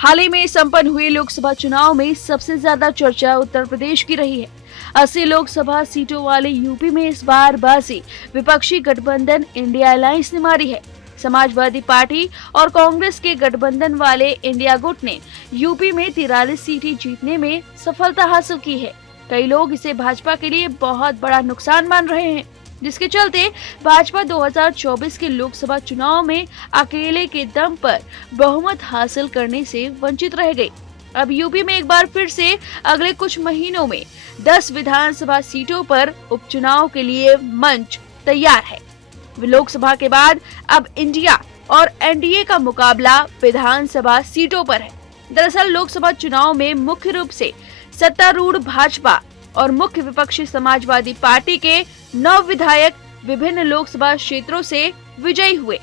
हाल ही में संपन्न हुए लोकसभा चुनाव में सबसे ज्यादा चर्चा उत्तर प्रदेश की रही है। 80 लोकसभा सीटों वाले यूपी में इस बार बाजी विपक्षी गठबंधन इंडिया अलायंस ने मारी है। समाजवादी पार्टी और कांग्रेस के गठबंधन वाले इंडिया गुट ने यूपी में 43 सीटें जीतने में सफलता हासिल की है। कई लोग इसे भाजपा के लिए बहुत बड़ा नुकसान मान रहे हैं, जिसके चलते भाजपा 2024 के लोकसभा चुनाव में अकेले के दम पर बहुमत हासिल करने से वंचित रह गई। अब यूपी में एक बार फिर से अगले कुछ महीनों में 10 विधानसभा सीटों पर उपचुनाव के लिए मंच तैयार है। लोकसभा के बाद अब इंडिया और एनडीए का मुकाबला विधानसभा सीटों पर है। दरअसल लोकसभा चुनाव में मुख्य रूप से सत्तारूढ़ भाजपा और मुख्य विपक्षी समाजवादी पार्टी के 9 विधायक विभिन्न लोकसभा क्षेत्रों से विजयी हुए।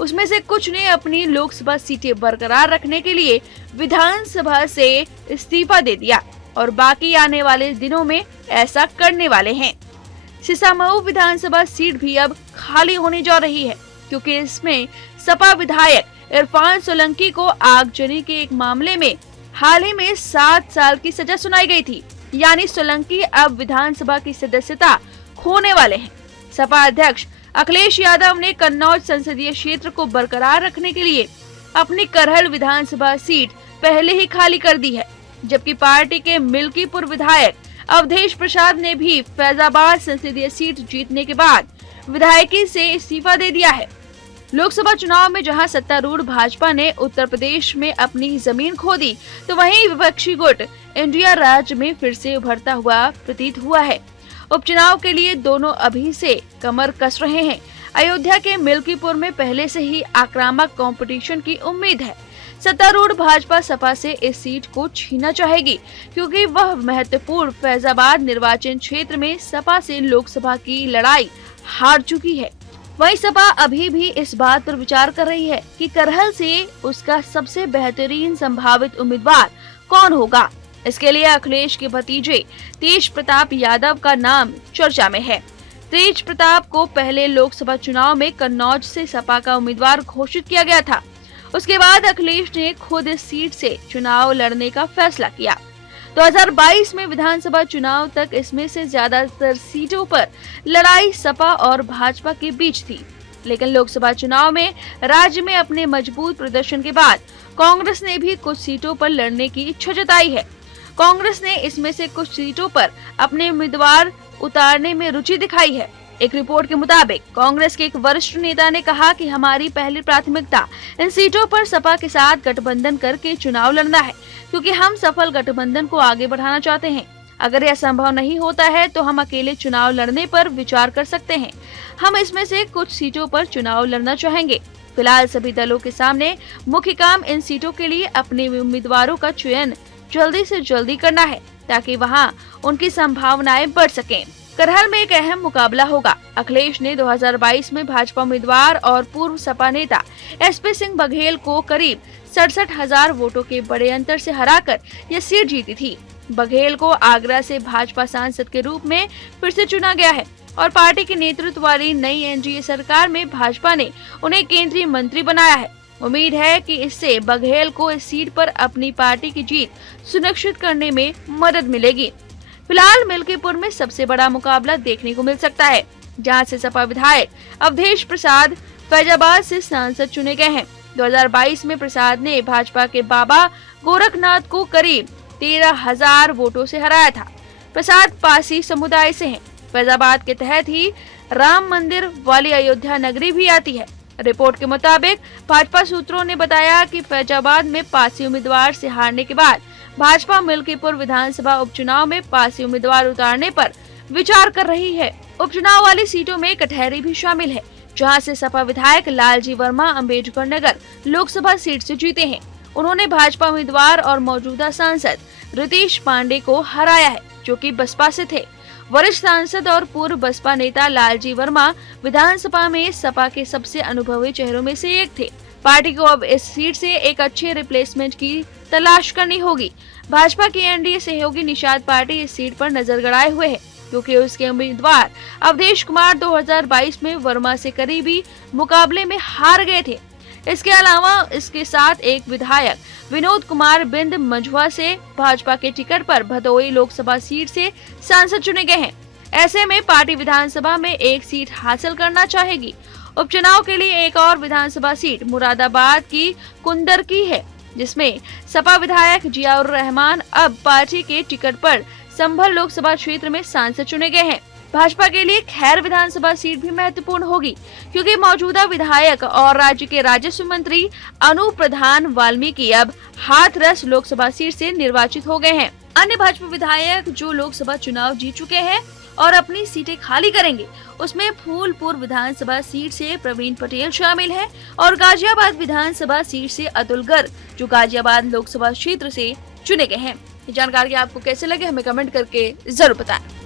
उसमें से कुछ ने अपनी लोकसभा सीटें बरकरार रखने के लिए विधानसभा से इस्तीफा दे दिया और बाकी आने वाले दिनों में ऐसा करने वाले हैं। सिसामऊ विधानसभा सीट भी अब खाली होने जा रही है, क्योंकि इसमें सपा विधायक इरफान सोलंकी को आगजनी के एक मामले में हाल ही में 7 साल की सजा सुनाई गई थी। यानी सोलंकी अब विधानसभा की सदस्यता खोने वाले हैं। सपा अध्यक्ष अखिलेश यादव ने कन्नौज संसदीय क्षेत्र को बरकरार रखने के लिए अपनी करहल विधानसभा सीट पहले ही खाली कर दी है, जबकि पार्टी के मिल्कीपुर विधायक अवधेश प्रसाद ने भी फैजाबाद संसदीय सीट जीतने के बाद विधायकी से इस्तीफा दे दिया है। लोकसभा चुनाव में जहां सत्तारूढ़ भाजपा ने उत्तर प्रदेश में अपनी जमीन खो दी, तो वहीं विपक्षी गुट इंडिया राज्य में फिर से उभरता हुआ प्रतीत हुआ है। उपचुनाव के लिए दोनों अभी से कमर कस रहे हैं। अयोध्या के मिल्कीपुर में पहले से ही आक्रामक कंपटीशन की उम्मीद है। सत्तारूढ़ भाजपा सपा से इस सीट को छीनना चाहेगी, क्योंकि वह महत्वपूर्ण फैजाबाद निर्वाचन क्षेत्र में सपा से लोकसभा की लड़ाई हार चुकी है। वहीं सपा अभी भी इस बात पर विचार कर रही है कि करहल से उसका सबसे बेहतरीन संभावित उम्मीदवार कौन होगा। इसके लिए अखिलेश के भतीजे तेज प्रताप यादव का नाम चर्चा में है। तेज प्रताप को पहले लोकसभा चुनाव में कन्नौज से सपा का उम्मीदवार घोषित किया गया था। उसके बाद अखिलेश ने खुद इस सीट से चुनाव लड़ने का फैसला किया। 2022 में विधानसभा चुनाव तक इसमें से ज्यादातर सीटों पर लड़ाई सपा और भाजपा के बीच थी, लेकिन लोकसभा चुनाव में राज्य में अपने मजबूत प्रदर्शन के बाद कांग्रेस ने भी कुछ सीटों पर लड़ने की इच्छा जताई है। कांग्रेस ने इसमें से कुछ सीटों पर अपने उम्मीदवार उतारने में रुचि दिखाई है। एक रिपोर्ट के मुताबिक कांग्रेस के एक वरिष्ठ नेता ने कहा कि हमारी पहली प्राथमिकता इन सीटों पर सपा के साथ गठबंधन करके चुनाव लड़ना है, क्योंकि हम सफल गठबंधन को आगे बढ़ाना चाहते हैं। अगर यह संभव नहीं होता है तो हम अकेले चुनाव लड़ने पर विचार कर सकते हैं। हम इसमें से कुछ सीटों पर चुनाव लड़ना चाहेंगे। फिलहाल सभी दलों के सामने मुख्य काम इन सीटों के लिए अपने उम्मीदवारों का चयन जल्दी से जल्दी करना है, ताकि वहां उनकी संभावनाएं बढ़ सकें। करहल में एक अहम मुकाबला होगा। अखिलेश ने 2022 में भाजपा उम्मीदवार और पूर्व सपा नेता एसपी सिंह बघेल को करीब 67,000 वोटों के बड़े अंतर से हराकर यह सीट जीती थी। बघेल को आगरा से भाजपा सांसद के रूप में फिर से चुना गया है और पार्टी के नेतृत्व वाली नई एनडीए सरकार में भाजपा ने उन्हें केंद्रीय मंत्री बनाया है। उम्मीद है कि इससे बघेल को इस सीट पर अपनी पार्टी की जीत सुनिश्चित करने में मदद मिलेगी। फिलहाल मिल्कीपुर में सबसे बड़ा मुकाबला देखने को मिल सकता है, जहां से सपा विधायक अवधेश प्रसाद फैजाबाद से सांसद चुने गए हैं। 2022 में प्रसाद ने भाजपा के बाबा गोरखनाथ को करीब 13,000 वोटों से हराया था। प्रसाद पासी समुदाय से हैं। फैजाबाद के तहत ही राम मंदिर वाली अयोध्या नगरी भी आती है। रिपोर्ट के मुताबिक भाजपा सूत्रों ने बताया कि फैजाबाद में पासी उम्मीदवार से हारने के बाद भाजपा मिल्कीपुर विधानसभा उपचुनाव में पासी उम्मीदवार उतारने पर विचार कर रही है। उपचुनाव वाली सीटों में कटहरी भी शामिल है, जहां से सपा विधायक लालजी वर्मा अम्बेडकर नगर लोकसभा सीट से जीते हैं। उन्होंने भाजपा उम्मीदवार और मौजूदा सांसद रितेश पांडे को हराया है, जो कि बसपा से थे। वरिष्ठ सांसद और पूर्व बसपा नेता लालजी वर्मा विधानसभा में सपा के सबसे अनुभवी चेहरों में से एक थे। पार्टी को अब इस सीट से एक अच्छे रिप्लेसमेंट की तलाश करनी होगी। भाजपा की एनडीए सहयोगी निषाद पार्टी इस सीट पर नजर गड़ाए हुए है, क्योंकि उसके उम्मीदवार अवधेश कुमार 2022 में वर्मा से करीबी मुकाबले में हार गए थे। इसके अलावा इसके साथ एक विधायक विनोद कुमार बिंद मझुआ से भाजपा के टिकट पर भदोही लोकसभा सीट से सांसद चुने गए हैं। ऐसे में पार्टी विधानसभा में एक सीट हासिल करना चाहेगी। उपचुनाव के लिए एक और विधानसभा सीट मुरादाबाद की कुंदर की है, जिसमें सपा विधायक जियाउर रहमान अब पार्टी के टिकट पर संभल लोकसभा क्षेत्र में सांसद चुने गए हैं। भाजपा के लिए खैर विधानसभा सीट भी महत्वपूर्ण होगी, क्योंकि मौजूदा विधायक और राज्य के राजस्व मंत्री अनूप प्रधान वाल्मीकि अब हाथरस लोकसभा सीट से निर्वाचित हो गए हैं। अन्य भाजपा विधायक जो लोकसभा चुनाव जीत चुके हैं और अपनी सीटें खाली करेंगे, उसमें फूलपुर विधानसभा सीट से प्रवीण पटेल शामिल है और गाजियाबाद विधानसभा सीट से अतुल गर्ग, जो गाजियाबाद लोकसभा क्षेत्र से चुने गए हैं। जानकारी आपको कैसे लगे हमें कमेंट करके जरूर बताएं।